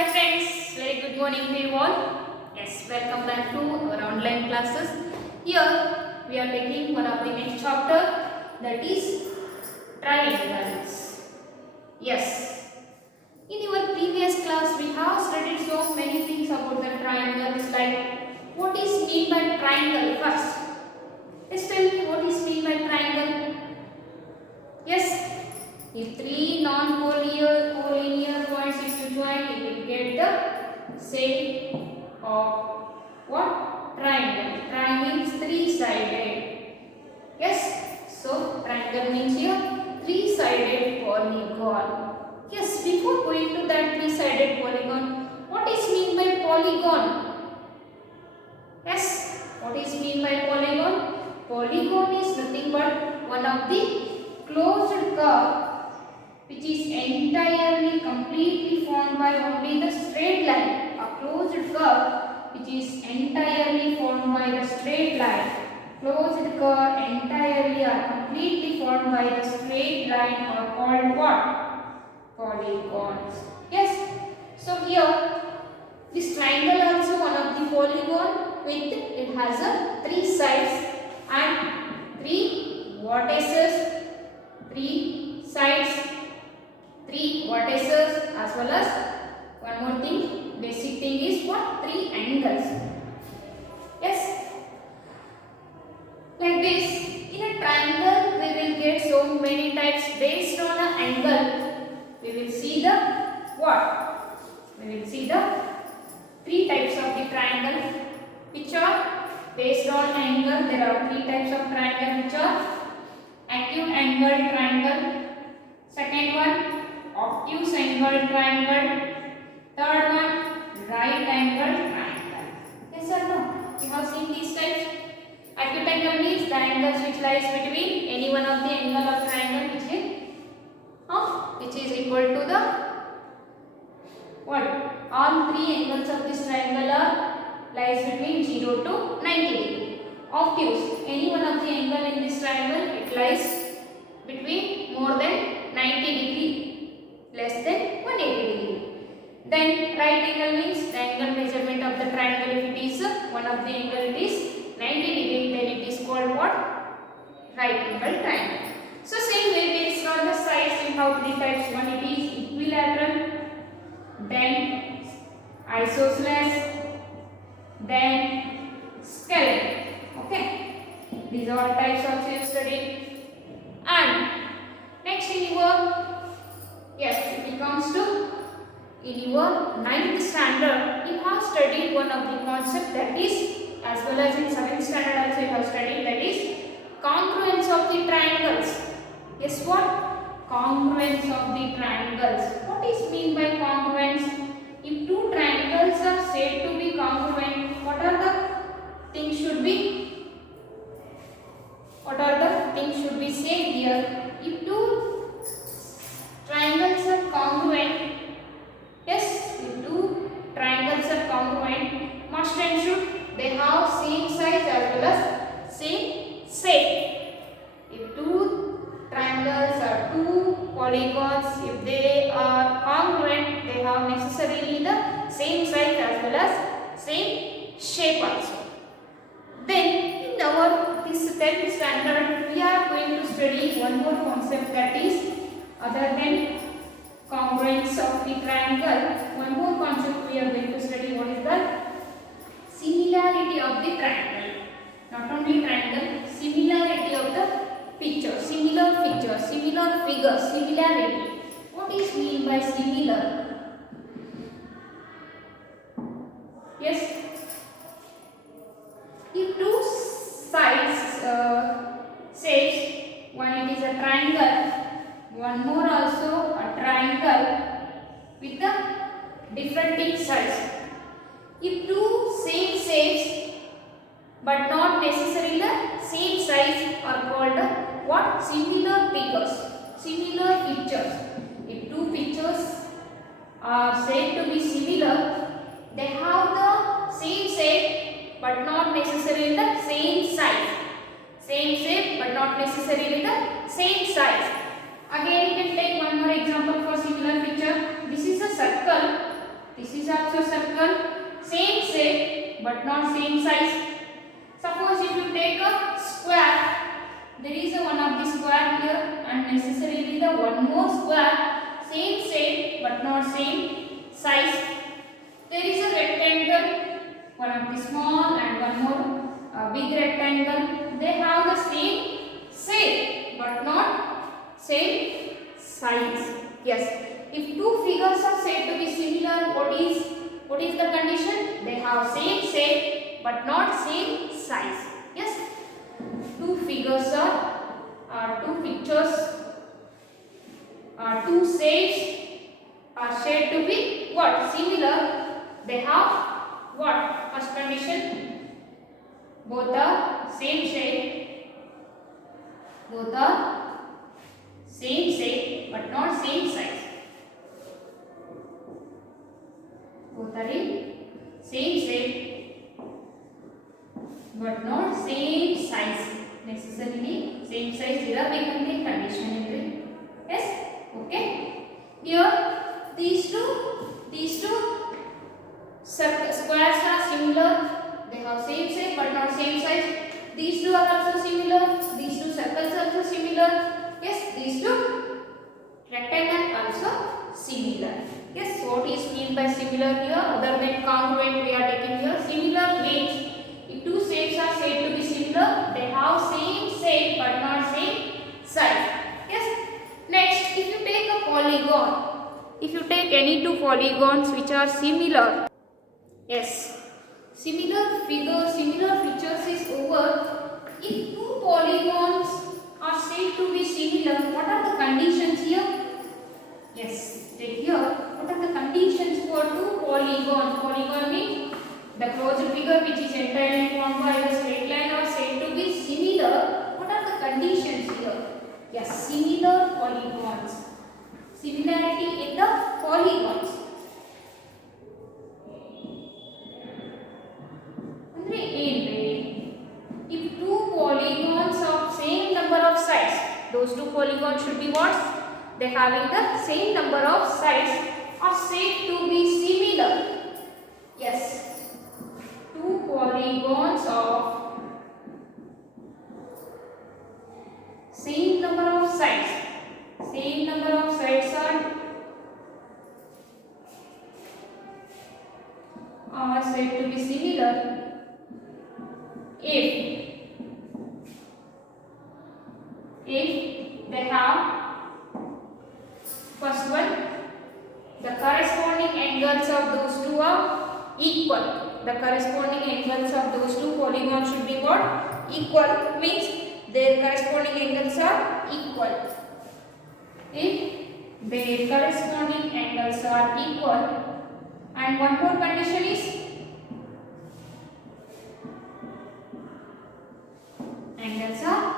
Hi friends, very good morning to you all. Yes, welcome back to our online classes. Here we are taking one of the next chapter, that is triangles. Yes, in our previous class we have studied so many things about the triangles, like what is mean by triangle first. Let's tell me what is mean by triangle. Yes, if three non-collinear points if you join, you will get the shape of what? Triangle. Triangle means three-sided. Yes, so triangle means here three-sided polygon. Yes, before going to that three-sided polygon, what is mean by polygon? Yes, what is mean by polygon? Polygon is nothing but one of the closed curve which is entirely completely formed by only the straight line. A closed curve which is entirely formed by the straight line. Closed curve entirely or completely formed by the straight line are called what? Polygons. Yes. So here this triangle also one of the polygon with it has a three sides and three vertices, three sides, three vertices, as well as one more thing, basic thing is what? Three angles. Yes, like this. In a triangle we will get so many types based on an angle. We will see the what? We will see the three types of the triangle which are based on angle. There are three types of triangle which are acute angle triangle, second one obtuse angle triangle, third one right angle triangle. Yes or no? You have seen these types. Acute angle means the angles which lies between any one of the angle of triangle which is equal to the what? All three angles of this triangle are lies between 0 to 90 degree. Obtuse, any one of the angle in this triangle, it lies between more than 90 degree, less than 180 degree. Then right angle means the angle measurement of the triangle. If it is one of the angle it is 90 degree, then it is called what? Right angle triangle. So same way based on the sides we have three types. One it is equilateral, then isosceles, then scalene. Okay, these are all types of shape study. And next in your, yes, if it comes to in your 9th standard, you have studied one of the concept, that is, as well as in 7th standard also you have studied, that is congruence of the triangles. Yes, what? Congruence of the triangles. What is mean by congruence? If two triangles are said to be congruent, what are the things should be? What are the things should be said here? If two triangles are congruent, yes, if two triangles are congruent, must and should they have same size as well as same shape. If two triangles or two polygons, if they are congruent, they have necessarily the same size as well as same shape also. Then in our this 10th standard, we are going to study one more concept, that is other than congruence of the triangle. One more concept we are going to study. What is that? Similarity of the triangle. Not only triangle, similarity of the picture, similar figure, similarity. What is mean by similar? Yes. If two sides shapes, one it is a triangle, one more also a triangle with the different sides. If two same shapes but not necessarily the same size are called what? Similar figures, similar pictures. If two pictures are said to be similar, they have the same shape but not necessarily the same size. Same shape but not necessarily the same size. Again, you can take one more example for similar picture. This is a circle This is also circle. Same shape but not same size. Suppose if you take a square, there is a one of the square here and necessarily the one more square, same shape but not same size. There is a rectangle, one of the small and one more big rectangle. They have the same shape but not same size. Yes. If two figures are said to be similar, what is the condition? They have same shape but not same size. Yes. Two figures are two pictures are two shapes are said to be what? Similar. They have what? First condition. Both are same shape. Both are same shape but not same size. Both are in same shape but not same size. Necessarily same size become the condition. Yes. Okay. Here these two squares are similar. They have same shape but not same size. These two are also similar. These two circles are also similar. Yes. These two rectangles also similar. Yes. What is meant by similar here? Other than congruent, we are taking here. Similar means if two shapes are said to be similar, they have same shape but not same size. Yes. Next, if you take a polygon, if you take any two polygons which are similar, yes, similar features is over. If two polygons are said to be similar, what are the conditions here? Yes, take here. What are the conditions for two polygons? Polygon means the closed figure which is entirely formed by a straight line are said to be similar. What are the conditions here? Yes, similar polygons. Similarity in the polygons. If two polygons of same number of sides, those two polygons should be what? They having the same number of sides are said to be similar. Yes, two polygons of same number of sides. Same number of sides are said to be similar if they have first one, the corresponding angles of those two are equal. The corresponding angles of those two polygons should be what? Equal means their corresponding angles are equal. If their corresponding angles are equal, and one more condition is angles are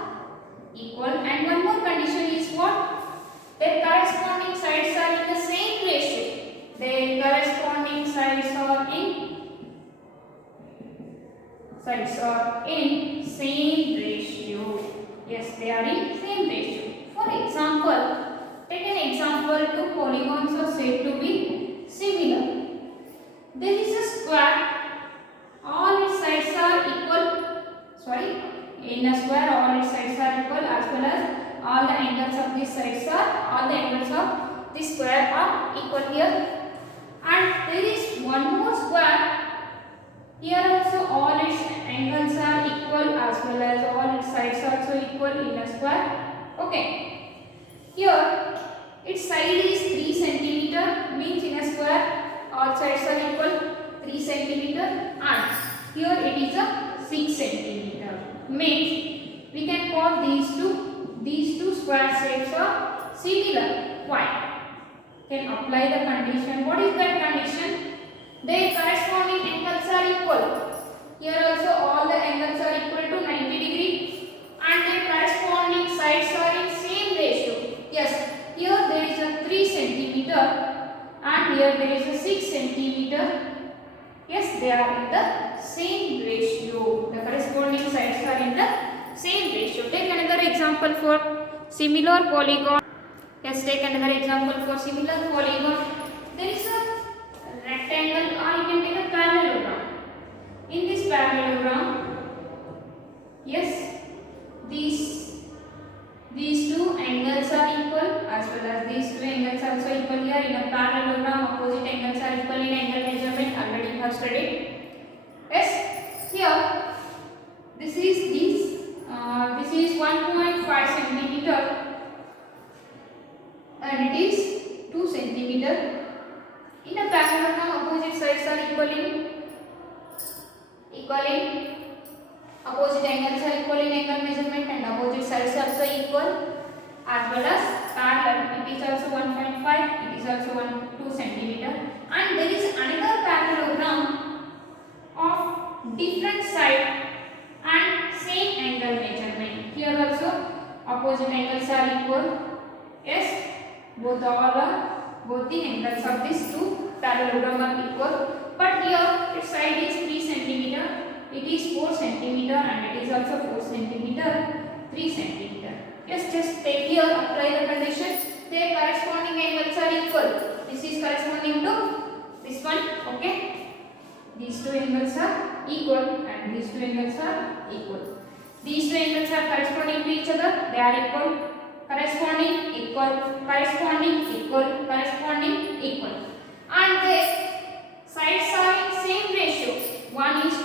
equal, and one more condition is what? Their corresponding sides are in the same ratio. Their corresponding sides are in same ratio. Yes, they are in same ratio. For example, take an example. Two polygons are said to be similar. There is a square. All its sides are equal. In a square, all its sides are equal, as well as all the angles of this square are equal here. And there is one more square. Here also all its angles are equal, as well as all its sides are also equal in a square. Okay. Here its side is 3 cm, means in a square all sides are equal 3 cm, and here it is a 6 cm. Means we can call these two square shapes are similar. Why? Can apply the condition. What is that condition? Their corresponding angles are equal. Here also all the angles are equal to 90 degree, and their corresponding sides are in same ratio. Yes, here there is a 3 cm and here there is a 6 cm. Yes, they are in the same ratio. The corresponding sides are in the same ratio. Take another example for similar polygon. Yes, take another example for similar polygon. There is a rectangle, or you can take a parallelogram. In this parallelogram, yes, these two angles are equal, as well as these two angles are also equal here. In a parallelogram, opposite angles are equal in angle measurement. Already you have studied. Yes, here this is 1.5 centimeter and it is 2 centimeter. In a parallelogram, opposite sides are equal in opposite angles are equal in angle measurement, and opposite sides are also equal, as well as parallel. It is also 1.5, it is also 2 centimeter, and there is another parallelogram of different side and same angle measurement. Here also opposite angles are equal. Yes, both the angles of these two parallelogram are equal. But here its side is 3 centimeter, it is 4 centimeter, and it is also 4 centimeter, 3 centimeter. Yes, just take here, apply the condition. Their corresponding angles are equal. This is corresponding to this one. Okay, these two angles are equal, and these two angles are equal. These two angles are corresponding to each other. They are equal. Corresponding, equal, corresponding, equal, corresponding, equal, and their sides are in same ratio. 1:5.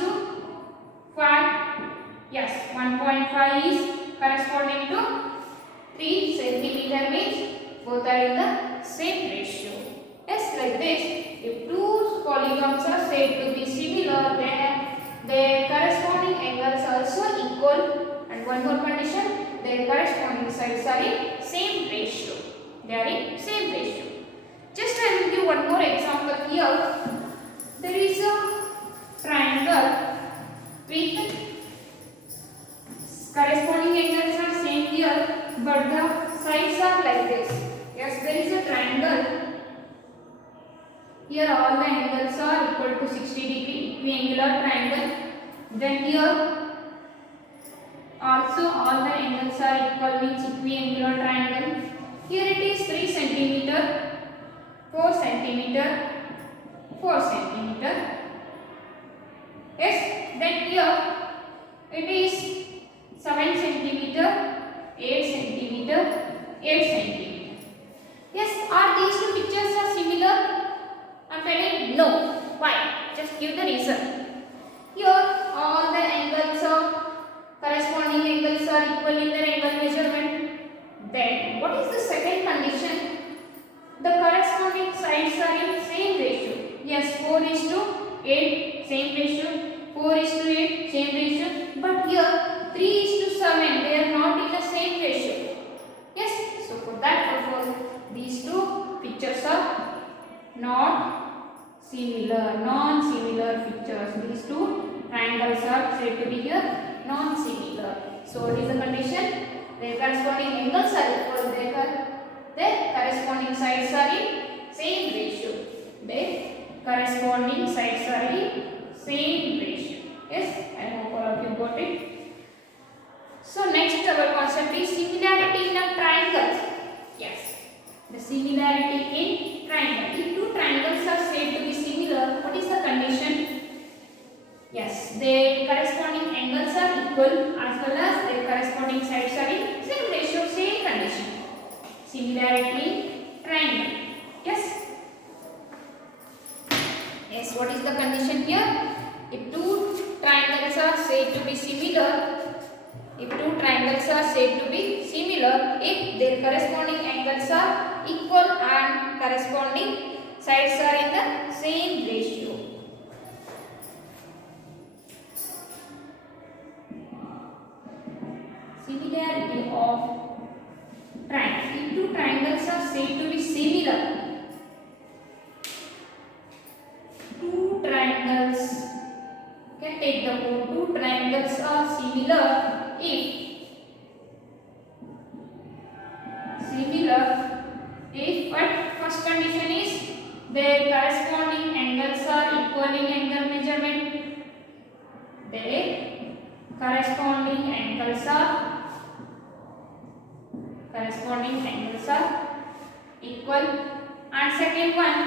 Yes, 1.5 is corresponding to 3 centimeter, means both are in the same ratio. Yes, like this. If two polygons are said to be similar, then their corresponding angles are also equal. And one more condition, their corresponding sides are in same ratio. They are in same ratio. Just I will give one more example here. There is a triangle with corresponding angles are same here, but the sides are like this. Yes, there is a triangle. Here all the angles are equal to 60 degree, equiangular triangle. Then here also all the angles are equal, means equiangular triangle. Here it is 3 centimeter, 4 centimeter, 4 centimeter. Yes, then here it is 7 centimeter, 8 centimeter, 8 centimeter. Yes, are these two pictures are similar? I am telling no. Why? Just give the reason. Here all the angles are corresponding angles are equal in their angle measurement. Then what is the second condition? The corresponding sides are in same ratio. Yes, 4:8 same ratio, 4:8 same ratio. But here 3:7, they are not in the same ratio. Yes, so for that purpose these two pictures are not similar, non-similar pictures. These two triangles are said to be here non-similar. So what is the condition? Their corresponding angles are equal. Their corresponding sides are in same ratio. Their corresponding sides are in same ratio. Yes, I hope all of you got it. So next our concept is similarity in a triangle. Yes, the similarity in triangle. If two triangles are said to be similar, what is the condition? Yes, their corresponding angles are equal, as well as their corresponding sides are in same ratio, same condition. Similarity triangle. Yes. Yes, what is the condition here? If two triangles are said to be similar, if their corresponding angles are equal and corresponding sides are in the same ratio. Similarity of triangles. If two triangles are said to be similar, two triangles, can take the code. Two triangles are similar if what first condition is their corresponding angles are equal in angle measurement. Their corresponding angles are equal. And second one,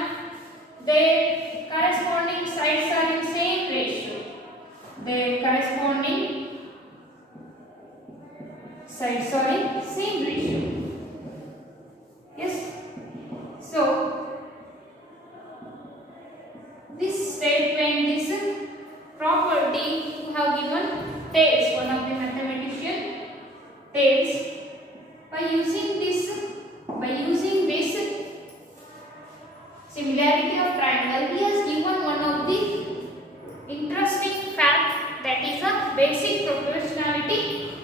their corresponding sides are in same ratio. Their corresponding sides are in same ratio. Yes. So this statement, this property you have given Thales, one of the mathematician Thales, by using this similarity of triangle, he has given one of the interesting fact, that is a basic proportionality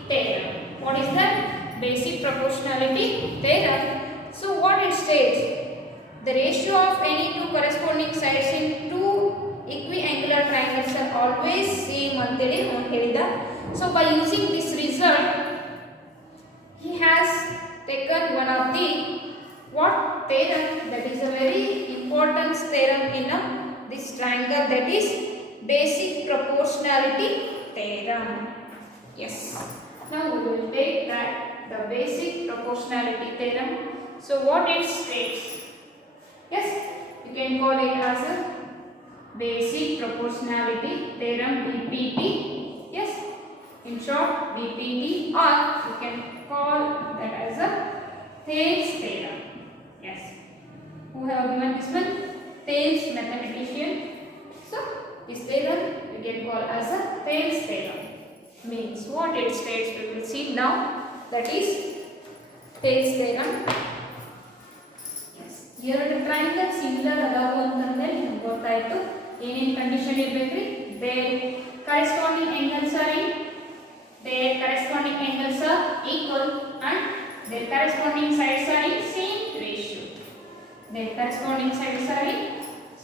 theorem. What is that? Basic proportionality theorem. So what it states, the ratio of any two corresponding sides in two equiangular triangles are always same ಅಂತ ಹೇಳಿದ. So by using this result, he has taken one of the what theorem, that is a very important theorem in this triangle, that is basic proportionality theorem. Yes. Now we will take that, the basic proportionality theorem. So what it states? Yes, you can call it as a basic proportionality theorem, BPT. Yes, in short BPT, or you can call that as a Thales theorem. Yes, who have given this one? Thales, mathematician. So this theorem you can call as a Thales theorem. Means what it states, we will see now. That is Thales theorem. Yes, ಎರಡು triangle similar ಅದಾವು ಅಂತಂದ್ರೆ ನಮಗೆ ಗೊತ್ತಾಯ್ತು ಏನೇನು condition ಇರಬೇಕ್ರಿ. their corresponding angles are equal and their corresponding sides are in same ratio. Their corresponding sides are in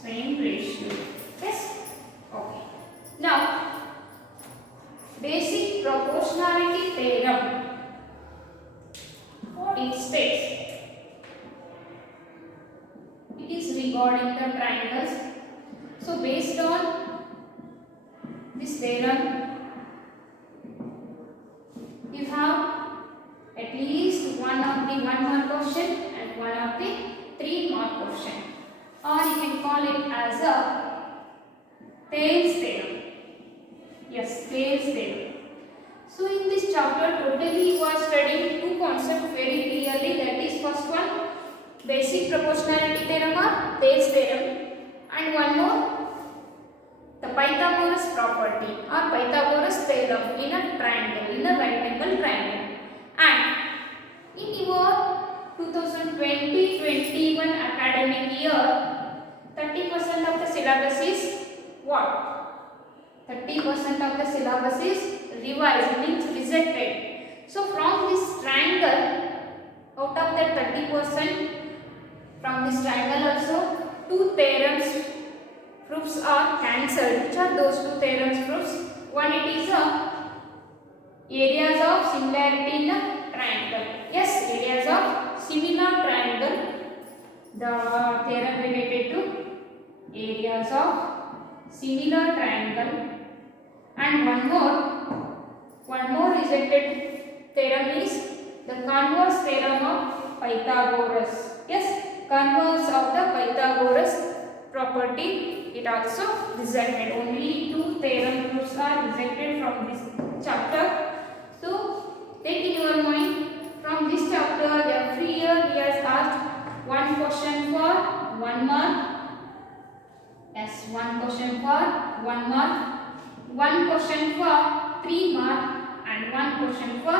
same ratio. Yes. Okay. Now basic proportionality theorem, what it states, it is regarding the triangles. So based on this theorem, you have at least one of the 1 mark question and one of the 3 mark question, or you can call it as a Thales theorem. Yes, Thales theorem. So in this chapter totally we are studying two concepts very clearly, that is first one basic proportionality theorem or Thales theorem, and one more the Pythagoras property or Pythagoras theorem in a triangle, in a right angle triangle. And in your 2020-21 academic year, 30% of the syllabus is what? 30% of the syllabus is revised, means rejected. So from this triangle, out of that 30%, from this triangle also 2 theorems proofs are cancelled. Which are those 2 theorems proofs? One, it is areas of similarity in a triangle. Yes, areas of similar triangle, the theorem related to areas of similar triangle. And one more rejected theorem is the converse theorem of Pythagoras. Yes, converse of the Pythagoras property, it also rejected. Only 2 theorem proofs are rejected from this chapter. So take in your mind, from this chapter every year he has asked one question for 1 mark. Yes, one question for 1 mark, one question for 3 mark, and one question for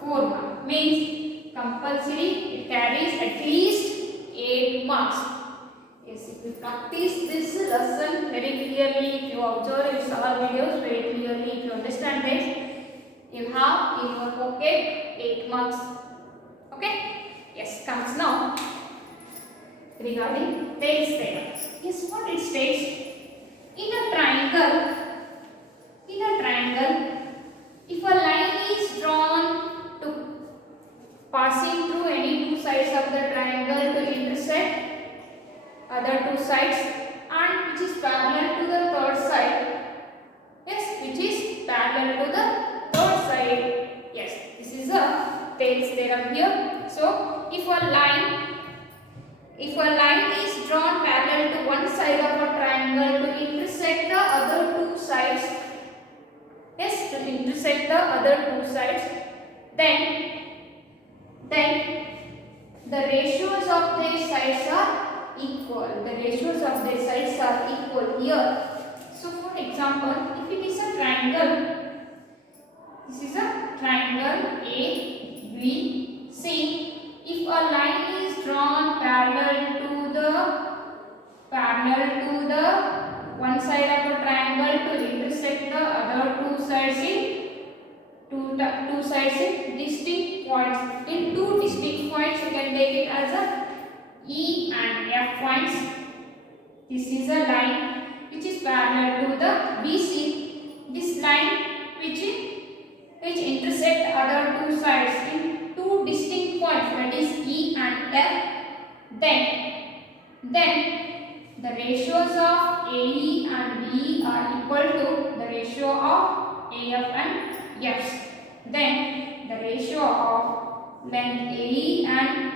4 mark. Means compulsory it carries at least 8 marks. Yes, if you practice this lesson very clearly, if you observe its all videos very clearly, if you understand this, you have in your pocket 8 marks. Okay? Yes, comes now regarding Thales theorem. Yes, what it states, in a triangle, if a line is drawn to passing through any 2 sides of the triangle to intersect other 2 sides, and which is parallel to the third side. Yes, which is parallel to the third side. Yes, this is a Thales theorem here. So if a line is drawn parallel to one side side of a triangle to intersect the other two sides. Yes, to intersect the other two sides. Then the ratios of their sides are equal. The ratios of their sides are equal here. So for example, if it is a triangle, this is a triangle A, B, C. If a line is drawn parallel to the one side of a triangle to intersect the other two sides in distinct points. In two distinct points, you can take it as a E and F points. This is a line which is parallel to the BC. This line which intersect other two sides in two distinct points, that is E and F. Then the ratios of AE and BE are equal to the ratio of AF and Fs. Then the ratio of length AE and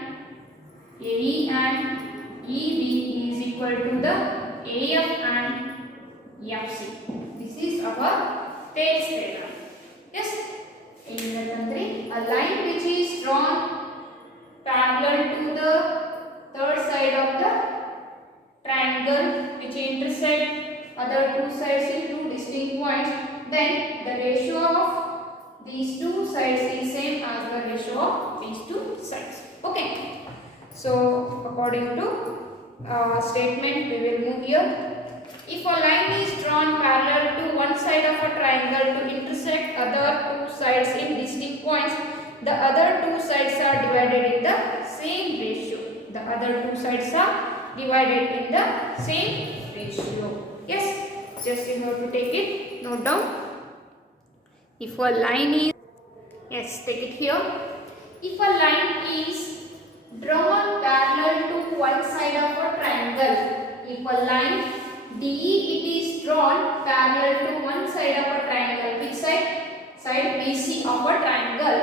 EB is equal to the AF and FC. This is our Thales theorem. Yes. In the 3, a line which is drawn parallel to the third side of the triangle which intersect other two sides in two distinct points, then the ratio of these two sides is same as the ratio of these two sides. Okay. So according to statement, we will move here. If a line is drawn parallel to one side of a triangle to intersect other two sides in distinct points, the other two sides are divided in the same ratio. The other two sides are divided in the same ratio. Yes, just you have to take it, note down. If a line is, yes, take it here. If a line is drawn parallel to one side of a triangle, if a line DE it is drawn parallel to one side of a triangle, which side? Side BC of a triangle,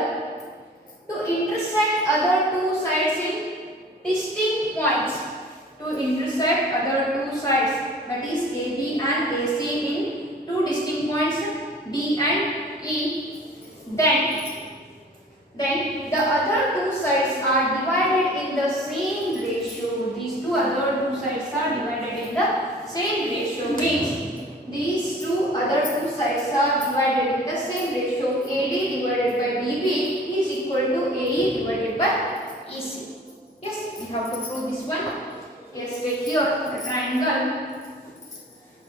to intersect other two sides in distinct points. To intersect other two sides, that is AB and AC in two distinct points D and E. Then the other two sides are divided in the same ratio. These two other two sides are divided in the same ratio, means these two other two sides are divided in the same ratio. AD divided by BB is equal to AE divided by EC. Yes, we have to prove this one. Yes, take here the triangle.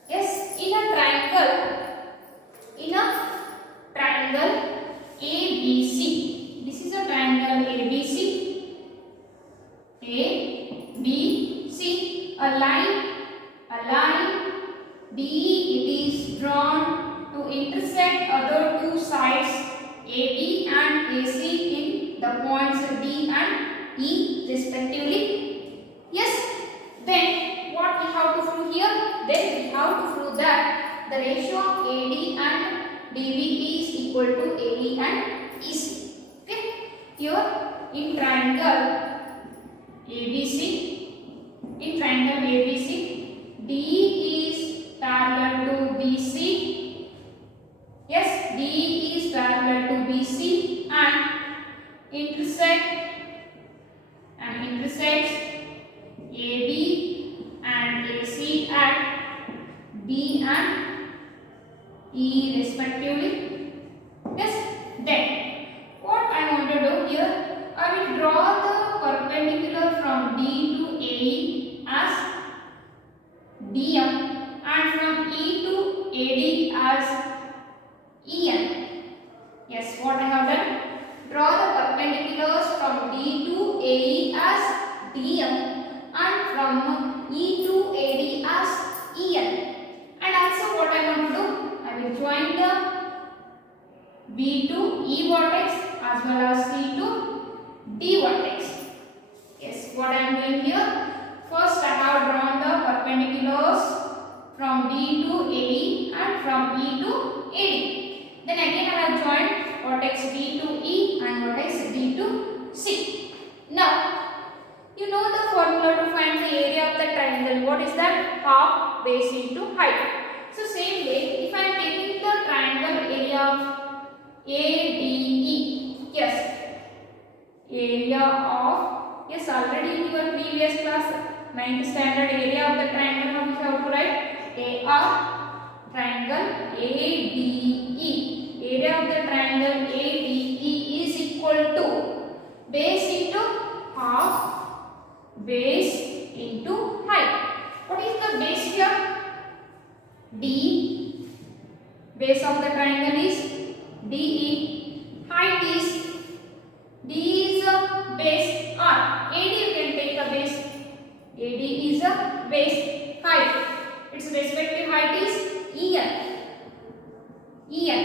Yes, in a triangle ABC. This is a triangle ABC. ABC. A line DE it is drawn to intersect other two sides AB and AC in the points D and E respectively. Yes. Then what we have to prove here? Then we have to prove that the ratio of AD and DB is equal to AE and EC. Okay. Here in triangle ABC, DE is parallel to BC. Yes, DE is parallel to BC and intersects AB and AC at B and E respectively. Yes, then what I want to do here, I will draw the perpendicular from D to AE as DM and from E to AD as EM. Yes, what I have done? Draw the perpendiculars from D to AE as DM and from E to AD as EN. And also what I want to do, I will join the B to E vertex as well as C to D vertex. Yes, what I am doing here, first I have drawn the perpendiculars from D to AE and from E to AD. Then again I have joined vertex D to E and vertex D to C. Now, you know the formula to find the area of the triangle. What is that? Half base into height. So same way, if I am taking the triangle area of ADE, yes, area of, yes, already in your previous class, 9th standard, area of the triangle, how we have to write? AR, triangle ADE. Area of the triangle ADE is equal to base into half, base into height. What is the base here? D. Base of the triangle is DE. Height is, D is a base R. AD you can take a base. AD is a base. Height, its respective height is EN. EN.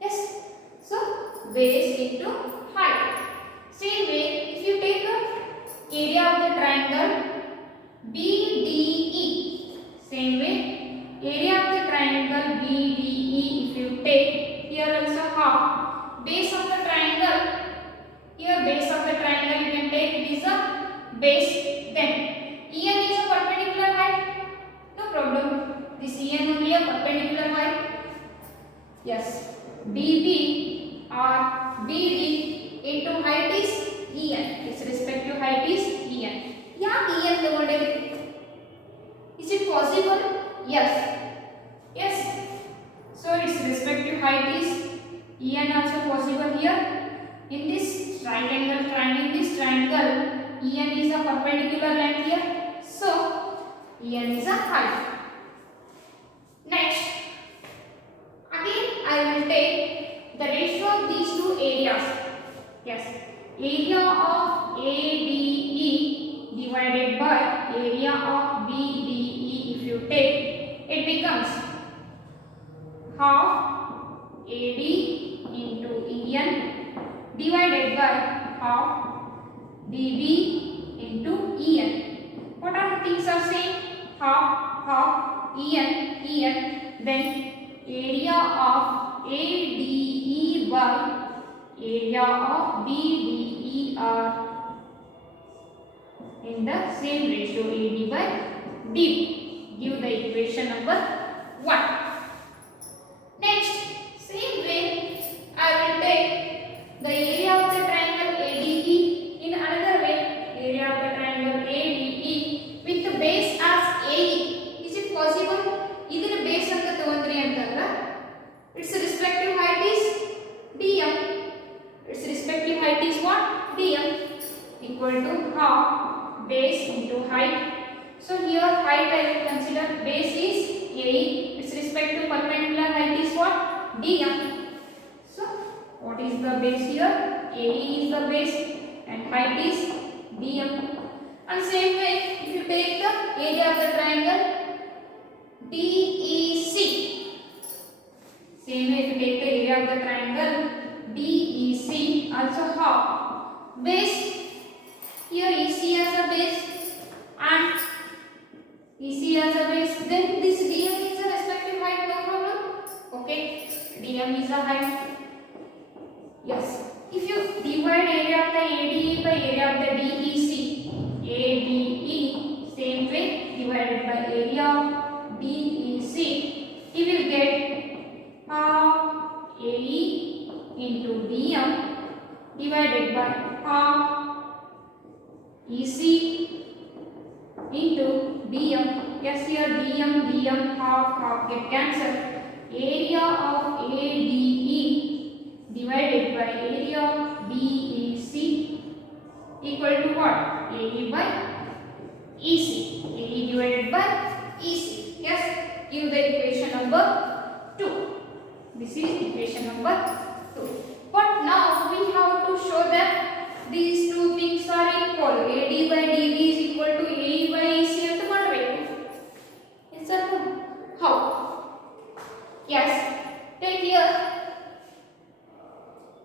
Yes. So base into height. Same way, if you take the area of the triangle BDE, same way, area of the triangle BDE, if you take here also half, base of the triangle, here base of the triangle you can take, it is a base, then EN is a perpendicular height, no problem, this EN only a perpendicular height, yes, DB or BD into height is EN, its respective height is EN. Yeah, EN ತಗೊಂಡಿರಿ. Is it possible? Yes. Yes. So its respective height is EN also possible here. In this triangle, EN is a perpendicular length here. So EN is a height. Next, again I will take the ratio of these two areas. Yes, area of ADE divided by area of BDE, if you take, it becomes half AD into EN divided by half DB into EN. What are the things are same? Half EN, then area of ADE by area of BDE are in the same ratio, AD by DB. Give the equation number 1. Next, same way I will take the area of the triangle ADE in another way, area of the triangle ADE with the base as AE. Is it possible? Either base anta ತಗೊಂಡ್ರಿ ಅಂತಂದ್ರ its respective height is DM. Its respective height is what? DM equal to half base into height. So here height I will consider base is AE. Its respective perpendicular height is what? DM. So what is the base here? AE is the base and height is DM. And same way, if you take the area of the triangle DEC, same way if you take the area of the triangle DEC, also half base, here EC as a base and EC as a base, then this DM is a respective height, no problem. Okay, DM is a height. Yes, if you divide area of the ADE by area of the DEC, ADE, same way divided by area of DEC, you will get half AE into DM divided by half EC into DM. Yes, here DM half get cancelled. Area of ADE divided by area of BEC equal to what? AE by EC. AE divided by EC. Yes, give the equation number 2. This is equation number 2. But now we have to show that these two things are equal. AD by DB is equal to AE by EC ಅಂತ ಮಾಡಬೇಕು. Is that how? Yes, take here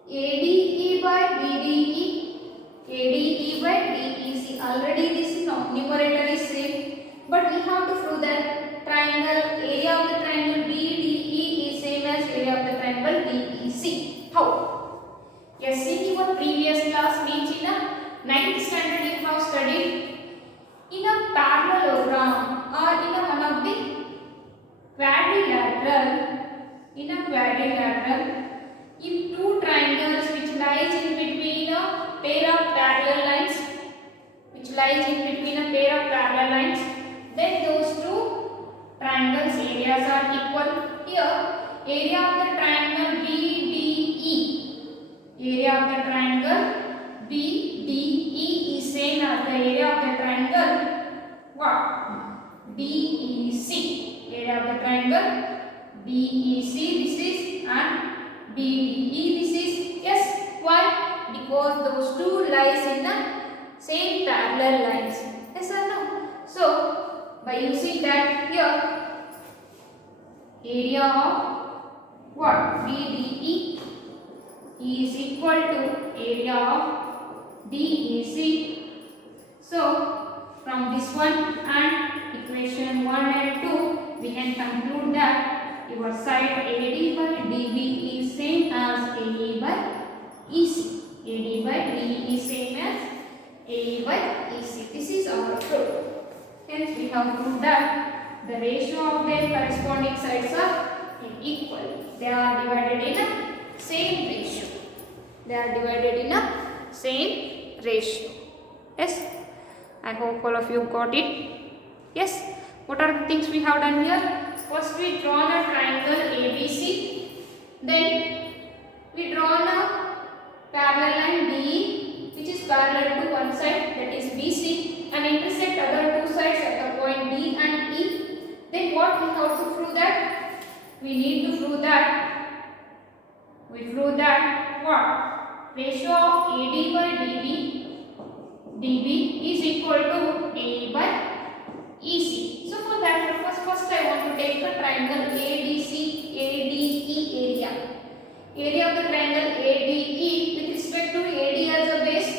ADE by BDE, ADE by DEC. Already this numerator is same, but we have to prove that triangle area of the triangle BDE is same as area of the triangle DEC. How? Yes, in your previous class, means in a 9th standard you have studied in a parallel lies in between a pair of parallel lines, then those two triangles areas are equal. Here, area of the triangle BDE, area of the triangle BDE is same as the area of the triangle what? DEC. Area of the triangle DEC this is and BDE this is. Yes, why? Because those two lies in the same parallel lines. Yes or no? So by using that, here area of what? BDE is equal to area of DEC. So from this one and equation 1 and 2 we can conclude that your side AD by DB is same as AE by EC. AD by DE is same as AE by EC. This is our proof. Hence we have proved that the ratio of their corresponding sides are equal. They are divided in a same ratio. They are divided in a same ratio. Yes, I hope all of you got it. Yes, what are the things we have done here? First we drawn a triangle ABC. Then we drawn a parallel line DE which is parallel to one side, that is BC, and intersect other two sides at the point D and E. Then what we have to prove that? We need to prove that what? Ratio of AD by DB is equal to AE by EC. So for that purpose, first I want to take the triangle ADC ADE area. Area of the triangle ADE with respect to AD as a base.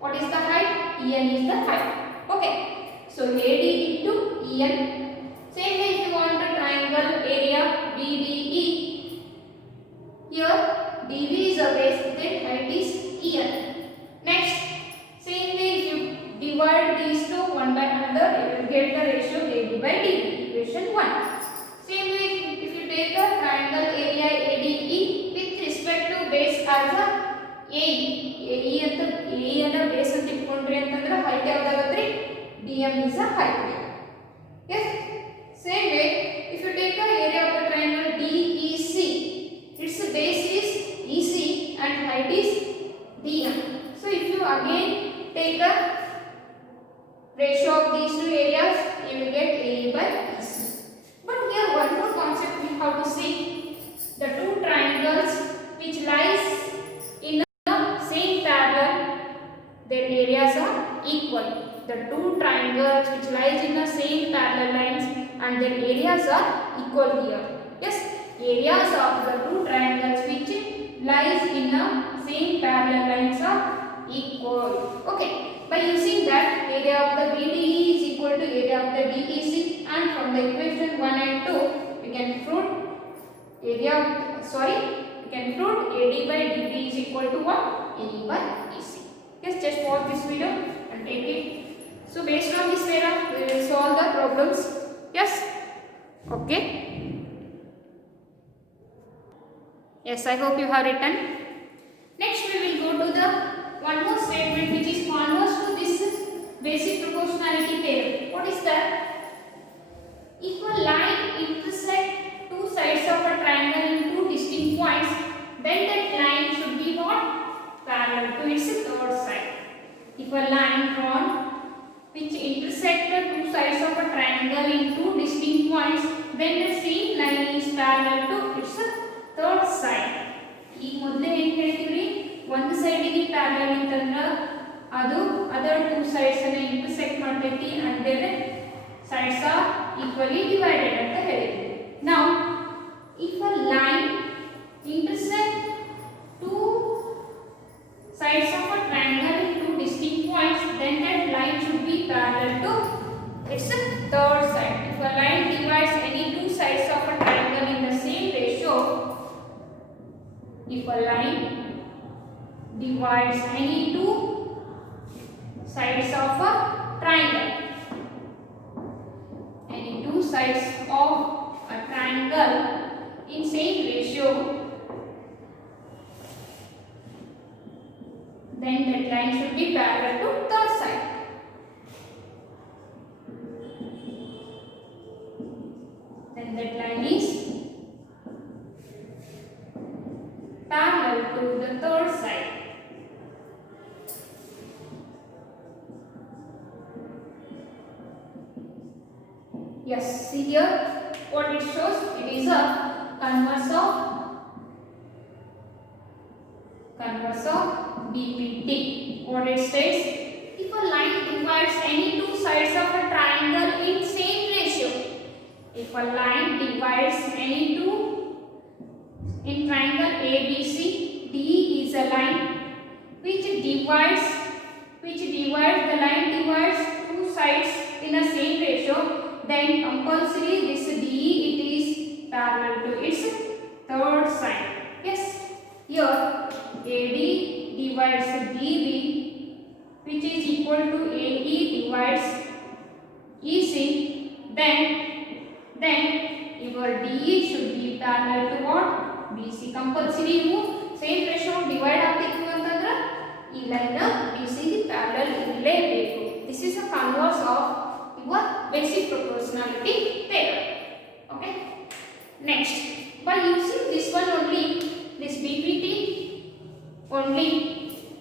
What is the height? EN is the height. Okay. So AD into EN. Same way if you want a triangle area BDE. Here DB is a base, then height is EN. Next, same way if you divide these two one by another, you will get the ratio AD by DB. Equation 1. Same way if you take a triangle area ADE with respect to base as a AE and a base ಅಂತ ಇಟ್ಕೊಂಡ್ರಿ ಅಂತಂದ್ರೆ height ಯಾವ್ದಾಗುತ್ತೆ? DM is a height. Yes. Same way if you take the area of the triangle DEC, its base is EC and height is DM. So if you again take the ratio of these two areas, you will get AE by EC. But here one more concept we have to see. The two triangles which lies in the same parallel, their areas are equal. The two triangles which lies in the same parallel lines and their areas are equal here. Yes, areas of the two triangles which lies in the same parallel lines are equal. Okay, by using that, area of the BDE is equal to area of the DEC, and from the equation 1 and 2 we can prove we can prove AD by DB is equal to what? AE by EC. Yes, just pause this video and take it. So based on this theorem, we will solve the problems. Yes, okay. Yes, I hope you have written. Next we will go to the one more statement which is converse to this basic proportionality theorem. What is that? If a line intersects two sides of a triangle in two distinct points, then that line should be what? Parallel to its third side. If a line drawn which intersect the two sides of a triangle in two distinct points, then the same line is parallel to its third side. ಈ ಮೊದಲೇ ಏನು ಹೇಳ್ತೀವಿ, ಒಂದು ಸೈಡಿಗೆ parallel ಅಂತಂದ್ರೆ ಅದು other two sides ಅನ್ನು intersect ಮಾಡ್ತೈತಿ and their sides are equally divided ಅಂತ ಹೇಳಿದ್ವಿ. Now if a line intersect two sides of a triangle in two distinct points, then that line should be parallel to its third side. If a line divides any two sides of a triangle in the same ratio, if a line divides any two sides of a triangle, any two sides of a triangle in same ratio, then that line should be parallel to third side. then that line is parallel to the third side. Yes, see here what it shows. It is a converse of BPT. What it states: if a line divides any two sides of a triangle in same ratio, if a line divides any two in triangle ABC, D is a line which divides the line divides two sides in a same ratio, then compulsory this D it is parallel to its third side. Yes, here AD divides DB, which is equal to AE divides EC, then your DE should be parallel to what? BC. Compulsory you same ratio divide ಆಗ್ತಿತ್ತು ಅಂತಂದ್ರೆ ಈ line BC ಗೆ parallel ಇರಲೇಬೇಕು. This is a converse of your basic proportionality theorem. Okay. Next, by using this one only, this BPT only,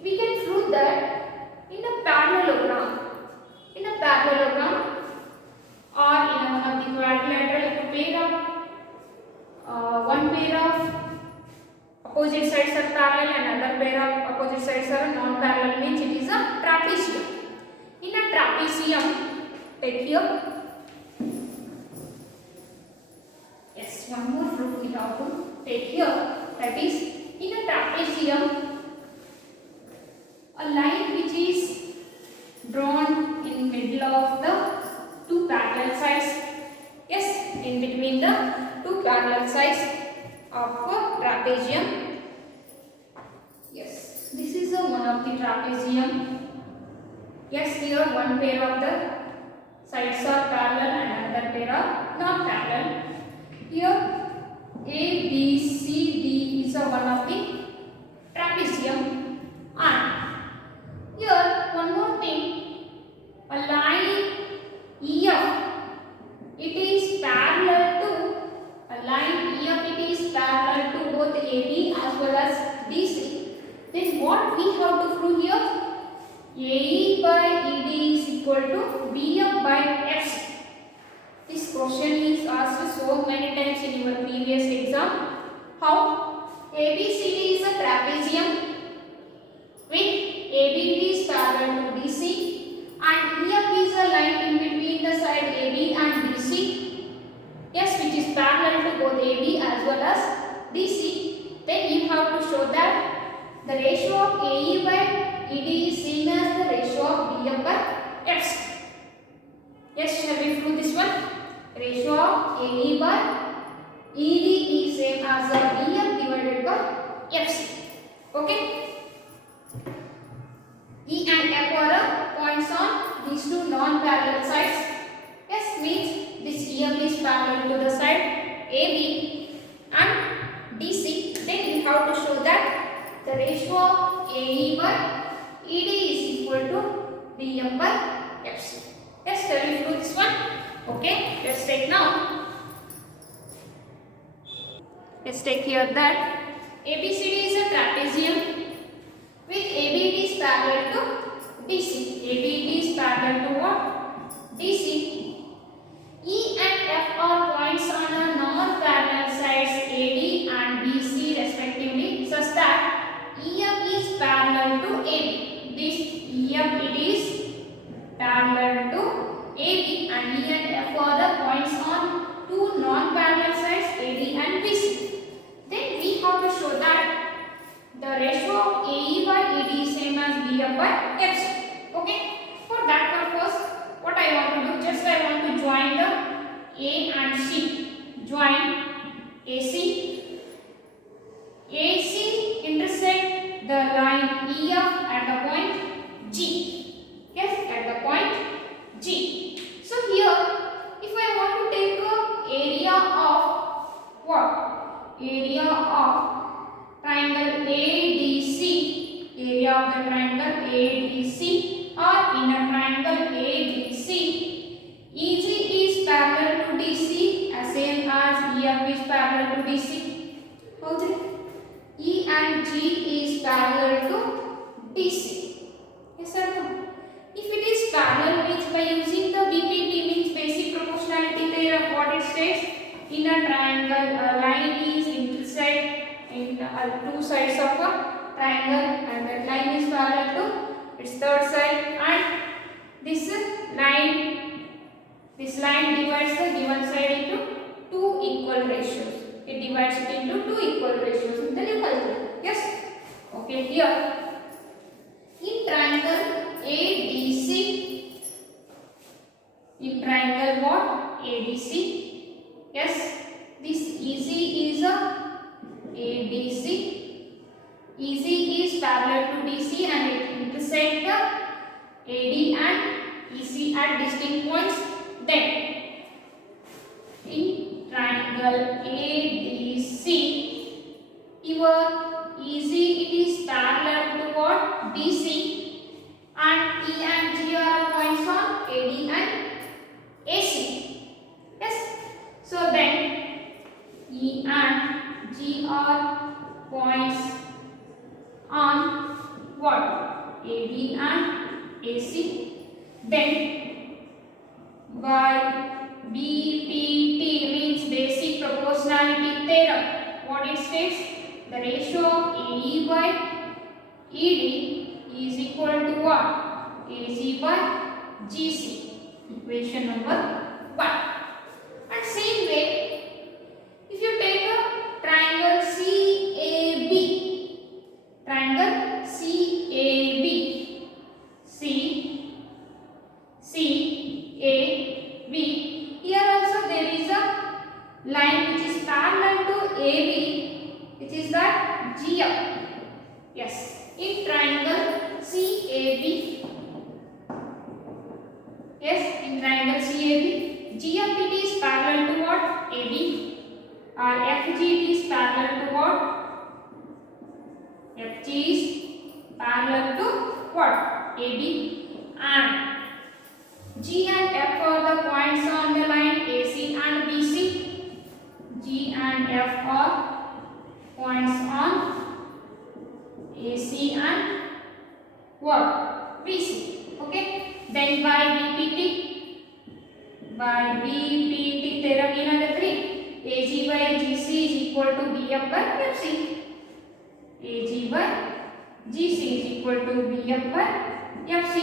we can prove that in a parallelogram or in one of the quadrilateral one pair of opposite sides are parallel and another pair of opposite sides are non-parallel, means it is a trapezium. In a trapezium, take here. Yes, one more proof we have to take here. That is, in a trapezium, a line which is drawn in middle of the two parallel sides. Yes, in between the two parallel sides of a trapezium. Yes, this is one of the trapezium. Yes, here one pair of the sides are parallel and another pair are not parallel. Here A, B, C, D is one of the trapezium, and here one more thing, a line EF, it is parallel to both AD as well as DC. Then what we have to prove here? AE by ED is equal to BF by FC. This question is asked so many times in your previous exam. How? ABCD is a trapezium with ABD is parallel to DC and EF is a line in between the side AB and BC. Yes, which is parallel to both AB as well as DC. Then you have to show that the ratio of AE by ED is same as the ratio of BF by FC. Yes, shall we prove this one? Ratio of AE by ED is same as the BF divided by FC. Okay. E and F are points on these two non-parallel sides. Yes, means this EF is parallel to the side AB and DC. Then you have to show that the ratio of AE by ED is equal to BF by FC. Yes, shall we do this one? Okay, let's take now. Let's take here that ABCD is a trapezium with ABD is parallel to DC. ABD is parallel to what? DC. E and F are points on a non-parallel sides AD and BC respectively, such that EF is parallel to AB. This EF it is parallel to AB and E and F are the points on two non-parallel sides AD and BC. Then we have to show that the ratio of AE by ED is same as BF by FC. Okay. For that purpose, what I want to do, just I want to join the A and C. Join AC. AC intersect the line EF at the point G. Yes, at the point G. So here, if I want to take a area of what? Area of triangle ADC. Area of the triangle ADC, or in a triangle ABC, EG is parallel to DC as same as parallel to DC. Yes or no? If it is parallel means by using the BPT means basic proportionality theorem, what it states, in a triangle a line is intersect in two sides of a triangle and that line is parallel to its third side, and this line divides the given side into two equal ratios. It divides it into two equal ratios in the numerator. Yes? Okay, here in triangle ADC, in triangle what? ADC. Yes, this EZ is a ADC. EZ is parallel to DC and it intersect the AD and EC at distinct points. Then in triangle ADC, your EZ it is parallel to what? DC, and E and G are points on AD and AC. Yes. So then E and G are points on what? AD and AC. Then by BPT means basic proportionality theorem, what it states, the ratio of AE by ED is equal to what? AC by GC. Equation number 1. And same way, if you take a triangle CAB, triangle CAB, here also there is a line which is parallel to AB, which is that GF. Yes, in triangle CAB, yes, in triangle CAB, GF it is parallel to what? AB, or FG it is parallel to what? FG is parallel to what? AB, and G and F are the points on the line AC and BC. G and F are points on AC and what? BC. Okay. Then by BPT theorem in other three, AG by GC is equal to BF by FC. AG by GC is equal to BF by FC.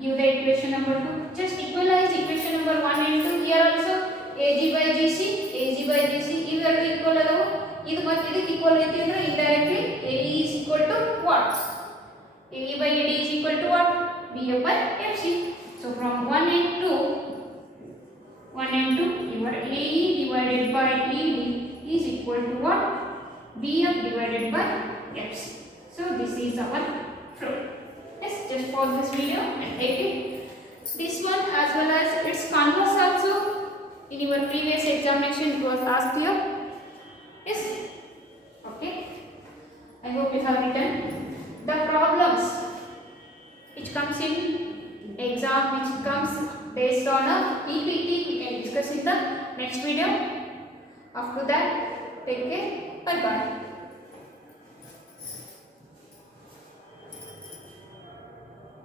Give the equation number 2. Just equalize equation number 1 and 2. Here also AG by GC ಇವೆರಡು equal ಅದವು. ಇದು ಮತ್ತೆ ಇದಕ್ಕೆ equal ಐತಿ ಅಂದ್ರೆ indirectly AE is equal to what? AE by AD is equal to what? BF by FC. So from 1 and 2 your AE divided by ED is equal to what? BF divided by FC. So this is our proof. Yes, just pause this video and take it. This one as well as its converse also in your previous examination it was asked here. Yes. Okay. I hope you have written the problems which comes in exam, which comes based on a PPT. We can discuss in the next video. After that, take care. Bye bye.